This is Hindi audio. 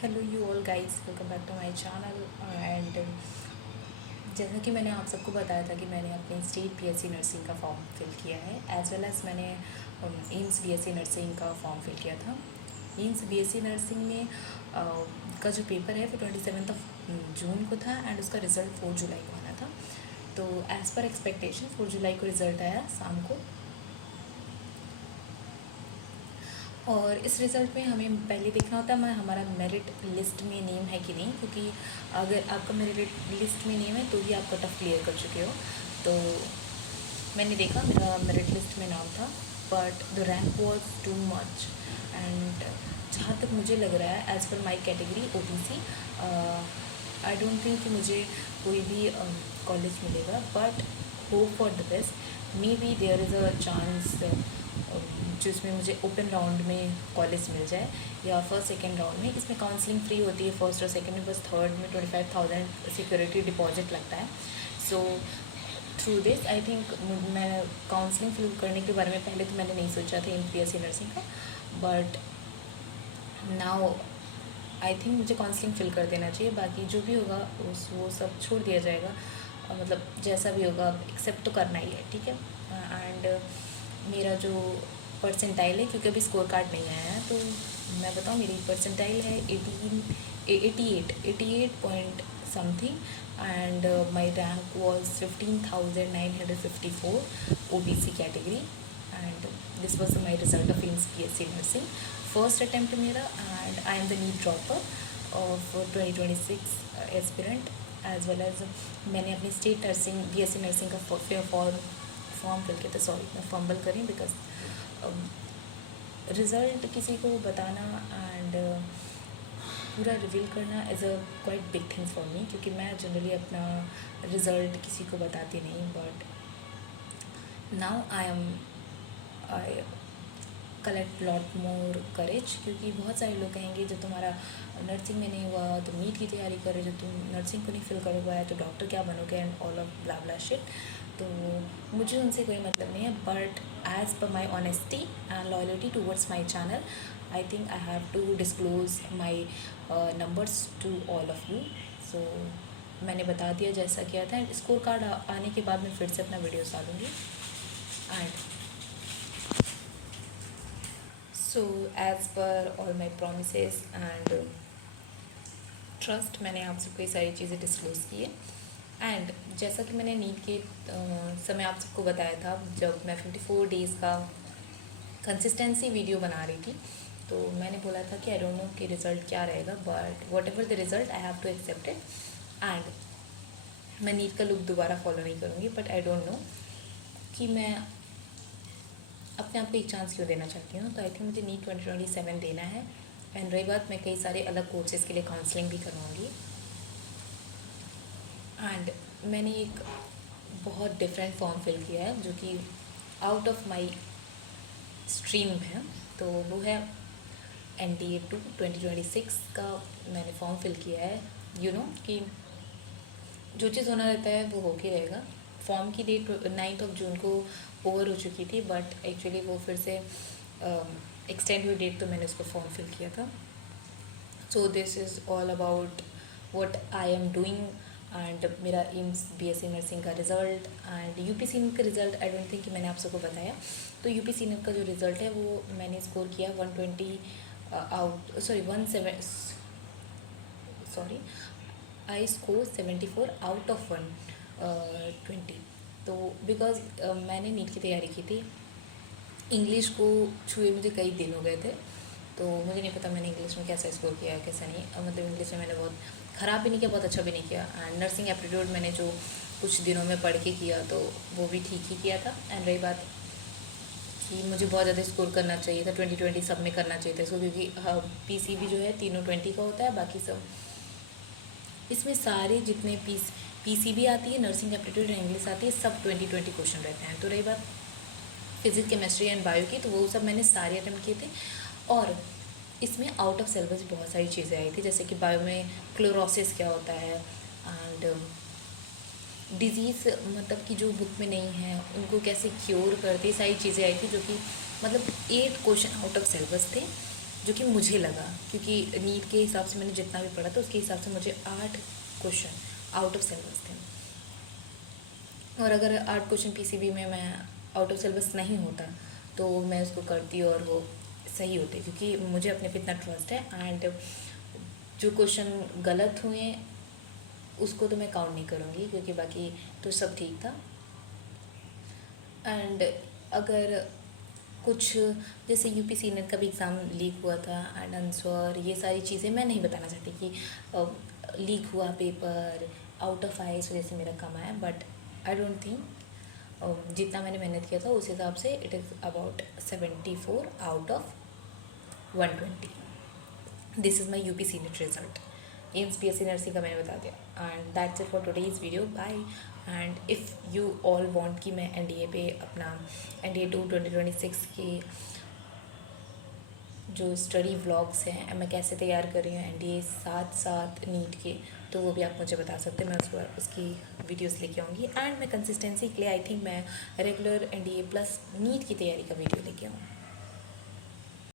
Hello you all guys, welcome back to my channel. And जैसा कि मैंने आप सबको बताया था कि मैंने अपने स्टेट बीएससी नर्सिंग का फॉर्म फिल किया है, एज वेल एज़ मैंने एम्स बीएससी नर्सिंग का फॉर्म फिल किया था। एम्स बीएससी नर्सिंग में का जो पेपर है वो 27 जून को था एंड उसका रिज़ल्ट 4 जुलाई को आना था। तो एज़ पर एक्सपेक्टेशन 4 जुलाई को रिज़ल्ट आया शाम को। और इस रिज़ल्ट में हमें पहले देखना होता है हमारा मेरिट लिस्ट में नेम है कि नहीं, क्योंकि अगर आपका मेरिट लिस्ट में नेम है तो ही आप कट ऑफ क्लियर कर चुके हो। तो मैंने देखा मेरा मेरिट लिस्ट में नाम था, but the rank was too much. And जहाँ तक मुझे लग रहा है as per my category OBC, I don't think कि मुझे कोई भी कॉलेज मिलेगा, but hope for the best. Maybe there is a chance जिसमें मुझे ओपन राउंड में कॉलेज मिल जाए या फर्स्ट सेकेंड राउंड में। इसमें काउंसलिंग फ्री होती है फर्स्ट और सेकेंड में, बस थर्ड में 25,000 सिक्योरिटी डिपॉजिट लगता है। So through this I think मैं काउंसलिंग फिल करने के बारे में पहले तो मैंने नहीं सोचा था इन बीएससी नर्सिंग का, बट नाउ आई थिंक मुझे काउंसलिंग फिल कर देना चाहिए। बाकी जो भी होगा वो सब छोड़ दिया जाएगा, मतलब जैसा भी होगा एक्सेप्ट तो करना ही है, ठीक है। एंड मेरा जो परसेंटाइल है, क्योंकि अभी स्कोर कार्ड नहीं आया है, तो मैं बताऊँ मेरी परसेंटाइल है 88 point something. And my rank was 15,954 OBC category. And this was my result of AIIMS BSc nursing, first attempt मेरा। And I am the NEET dropper of 2026 aspirant, as well as मैंने अपनी स्टेट नर्सिंग बीएससी नर्सिंग का फॉर्म फिल किया था। सॉरी, मैं फंबल करी बिकॉज रिज़ल्ट किसी को बताना एंड पूरा रिवील करना is a quite big thing for me, क्योंकि मैं जनरली अपना रिज़ल्ट किसी को बताती नहीं। But now I collect lot more courage, क्योंकि बहुत सारे लोग कहेंगे जो तुम्हारा नर्सिंग में नहीं हुआ तो नीट की तैयारी करे, जो तुम नर्सिंग को नहीं फिल कर पाया तो डॉक्टर क्या बनोगे, and all of blah blah shit. तो मुझे उनसे कोई मतलब नहीं है, but as per my honesty and loyalty towards my channel, I think I have to disclose my numbers to all of you. So मैंने बता दिया जैसा किया था। स्कोर कार्ड आने के बाद मैं फिर से अपना वीडियोस डालूँगी। And so as per all my promises and trust, मैंने आप सबको ये सारी चीज़ें डिस्क्लोज़ की है। एंड जैसा कि मैंने नीट के समय आप सबको बताया था, जब मैं 54 डेज़ का कंसिस्टेंसी वीडियो बना रही थी, तो मैंने बोला था कि आई डोंट नो कि रिज़ल्ट क्या रहेगा, but whatever the result I have to accept it. And मैं नीट का लुक दोबारा फॉलो नहीं करूँगी, बट आई डोंट नो कि मैं अपने आप को एक चांस क्यों देना चाहती हूँ। तो आई थिंक मुझे नीट 2027 देना है। एंड रही बात, मैं कई सारे अलग कोर्सेज़ के लिए काउंसलिंग भी करवाऊँगी। एंड मैंने एक बहुत डिफरेंट फॉर्म फिल किया है जो कि आउट ऑफ माई स्ट्रीम है, तो वो है NDA 2 2026 का मैंने फॉर्म फिल किया है। यू नो कि जो चीज़ होना रहता है वो हो के रहेगा। फॉर्म की डेट 9 जून को ओवर हो चुकी थी, बट एक्चुअली वो फिर से एक्सटेंड हुई डेट, तो मैंने उसको फॉर्म फिल किया था। So this is all about what I am doing. And मेरा एम्स बीएससी नर्सिंग का रिज़ल्ट एंड यूपी सीनेट का रिज़ल्ट, आई डोंट थिंक कि मैंने आप सबको बताया। तो यूपी सीनेट का जो रिज़ल्ट है वो मैंने स्कोर किया 120 out, sorry 17, sorry I score 74 out of 120। तो बिकॉज मैंने नीट की तैयारी की थी, इंग्लिश को छुए मुझे कई दिन हो गए थे, तो मुझे नहीं पता मैंने इंग्लिश में कैसा स्कोर किया है कैसा नहीं। मतलब इंग्लिश में मैंने बहुत ख़राब भी नहीं किया, बहुत अच्छा भी नहीं किया। एंड नर्सिंग एप्टीट्यूड मैंने जो कुछ दिनों में पढ़ के किया तो वो भी ठीक ही किया था। एंड रही बात कि मुझे बहुत ज़्यादा स्कोर करना चाहिए था, 20 सब में करना चाहिए था इसको, क्योंकि PCB जो है तीनों 20 का होता है, बाकी सब इसमें सारे जितने PCB आती है, नर्सिंग एप्टीट्यूड इंग्लिश आती है, सब 20 क्वेश्चन रहते हैं। तो रही बात फिजिक्स केमिस्ट्री एंड बायो की, तो वो सब मैंने सारे अटैम्प्ट किए थे। और इसमें आउट ऑफ सिलेबस बहुत सारी चीज़ें आई थी, जैसे कि बायो में क्लोरोसिस क्या होता है, एंड डिज़ीज़ मतलब कि जो बुक में नहीं है उनको कैसे क्योर करते, सारी चीज़ें आई थी जो कि मतलब 8 क्वेश्चन आउट ऑफ सिलेबस थे। जो कि मुझे लगा, क्योंकि नीट के हिसाब से मैंने जितना भी पढ़ा था उसके हिसाब से मुझे 8 क्वेश्चन आउट ऑफ सिलेबस थे। और अगर 8 क्वेश्चन पीसीबी में मैं आउट ऑफ सिलेबस नहीं होता तो मैं उसको करती और वो सही होते, क्योंकि मुझे अपने पे इतना ट्रस्ट है। एंड जो क्वेश्चन गलत हुए उसको तो मैं काउंट नहीं करूँगी, क्योंकि बाकी तो सब ठीक था। एंड अगर कुछ जैसे यूपी सीनियर का भी एग्ज़ाम लीक हुआ था एंड आंसर, ये सारी चीज़ें मैं नहीं बताना चाहती कि लीक हुआ पेपर, आउट ऑफ आई इस वजह से मेरा कम आया। बट आई डोंट थिंक जितना मैंने मेहनत किया था उस हिसाब से it is about 74 out of 120। This is my UP senior result. AIIMS BSc nursing का मैंने बता दिया। And that's it for today's video, bye. And if you all want कि मैं एनडीए पे अपना एनडीए 2 2026 के जो स्टडी व्लॉग्स हैं मैं कैसे तैयार कर रही हूँ एनडीए साथ साथ नीट के, तो वो भी आप मुझे बता सकते हैं। मैं उसकी वीडियोस लेके आऊँगी। एंड मैं कंसिस्टेंसी के लिए आई थिंक मैं रेगुलर एनडीए प्लस नीट की तैयारी का वीडियो लेके आऊँ।